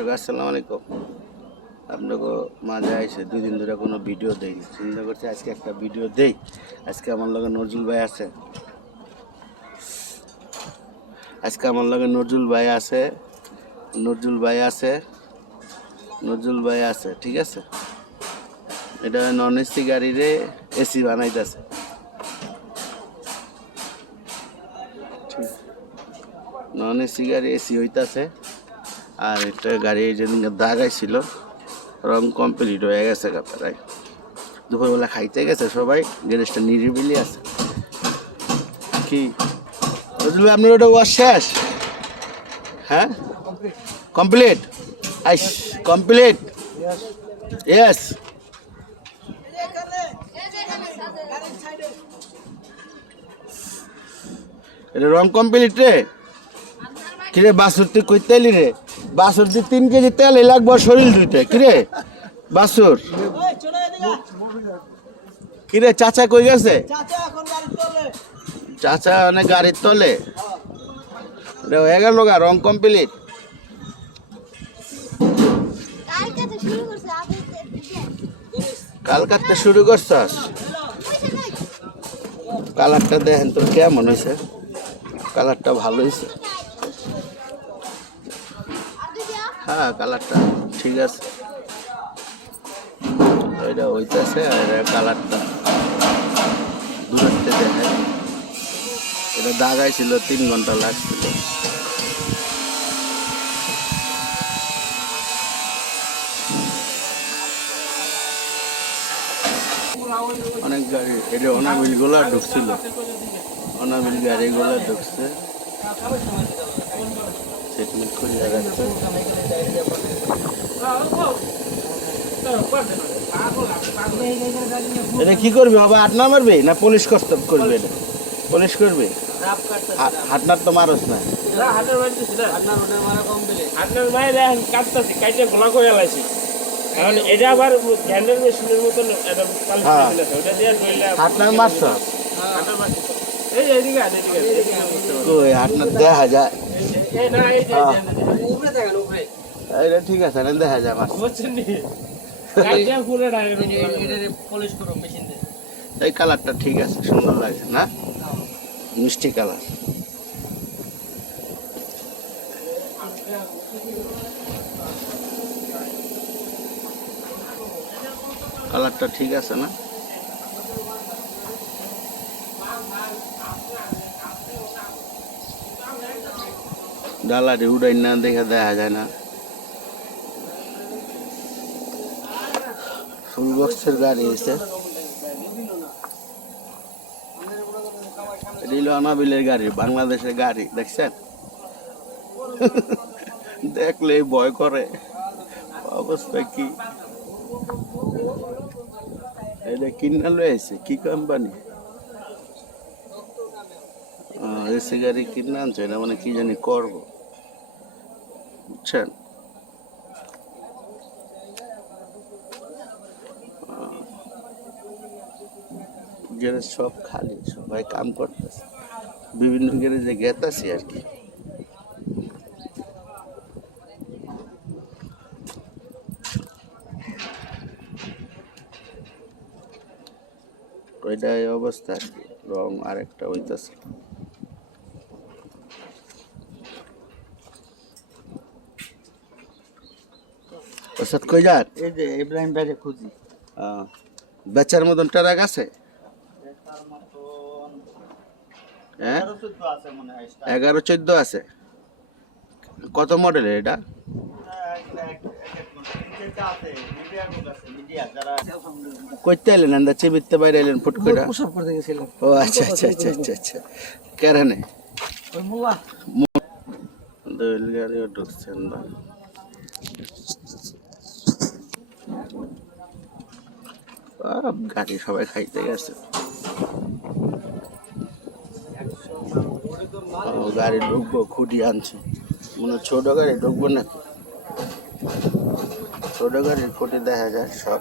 আসসালামু আলাইকুম। আপনাকে মাঝে আইসে দুই দিন ধরে কোনো ভিডিও দেয়নি চিন্তা করছি আজকে একটা ভিডিও দেই। আজকে আমার লগে নজরুল ভাই আছে। আজকে আমার লগে নজরুল ভাই আছে। নজরুল ভাই আছে। নজরুল ভাই আছে, ঠিক আছে? এটা নন এসি গাড়িরে এসি বানাইতেছে। নন এসি গাড়ি, এসি হইতাছে। আর এটা গাড়ি যেদিন দাগাইছিল রং কমপ্লিট হয়ে গেছে প্রায় দুপুরবেলা খাইতে গেছে সবাই, গ্যারেজটা নিরিবিলি আছে। কি? আপনার ওটা ওয়াশ শেষ? হ্যাঁ? কমপ্লিট আইস কমপ্লিট ইয়েস এটা রং কমপ্লিট রে? কিরে বাসুর তুই কইতেলি রে? বাসুর তুই তিন কেজি তেল লাগবো শরীর দুইটা কিরে বাসুর কিরে চাচা কই গেছে? চাচা অনেক গাড়ির তলে। হয়ে গা, রং কমপ্লিট কালকে তো শুরু করছে কাল কাটতে শুরু করছাস? কালারটা দেখেন তোর কেমন হয়েছে কালারটা ভালো হয়েছে কালারটা ঠিক আছে। এটা হইতেছে আর কালারটা দূরত্বে দেখে এটা দাগাই ছিল তিন ঘণ্টা লাগছিল। অনেক গাড়ি, এটা অনাবিল গোলা ঢুকছিল। অনাবিল গাড়িগুলো ঢুকছে। সেটমেন্ট খুলে রাখছে এটা কি করবি? হবে হাটনা মারবি? না পুলিশ কস্তব করবে এটা? পুলিশ করবে? হাটনার তো মারস না। এখন করে এটা আবার গ্যান্ডের মেশিনের মতন এটা চালু করে হ্যাঁ। হাটনার মারছ। এই এদিকে এদিকে হাটনার দেখা যায়। ঠিক আছে না দেখা যায় এই কালারটা ঠিক আছে, সুন্দর লাগে না? মিষ্টি কালার। কালারটা ঠিক আছে, না? ডালাটি উড়াই না দেখা দেখা যায় না। ফুল বক্সের গাড়ি এসে হলো আনাবিলের গাড়ি, বাংলাদেশের গাড়ি, দেখছেন? দেখলে ভয় করে। অবস্থা কি? এটা কিনা লয়েছে কি কোম্পানি? এসি গাড়ি কিনে আনছে, এটা মানে কি জানি করব? বুঝছেন? গ্যারেজ সব খালি, সবাই কাম করতেছে। বিভিন্ন গ্যারেজে গেতাছি আর কি। ওইটা এই অবস্থা আর কি, রং আরেকটা হইতাছে। ওসাদ কই যার এই যে ইব্রাহিম ভাইরে খুঁজি। বেচার মতন ট্রাক আছে? হ্যাঁ? এগারো চোদ্দ আছে কত মডেলের এটা? কইতে এলেন আন্দা চেবিতে বাইরে এলেন ফুট করে ও আচ্ছা আচ্ছা আচ্ছা আচ্ছা আচ্ছা। কেরানে? ঢুকছেন না। গাড়ি সবাই খাইতে গেছে। গাড়ি ঢুকবো, খুঁটি আনছে। মনে ছোট গাড়ি ঢুকবো নাকি? ছোট গাড়ির খুঁটি দেখা যায় সব।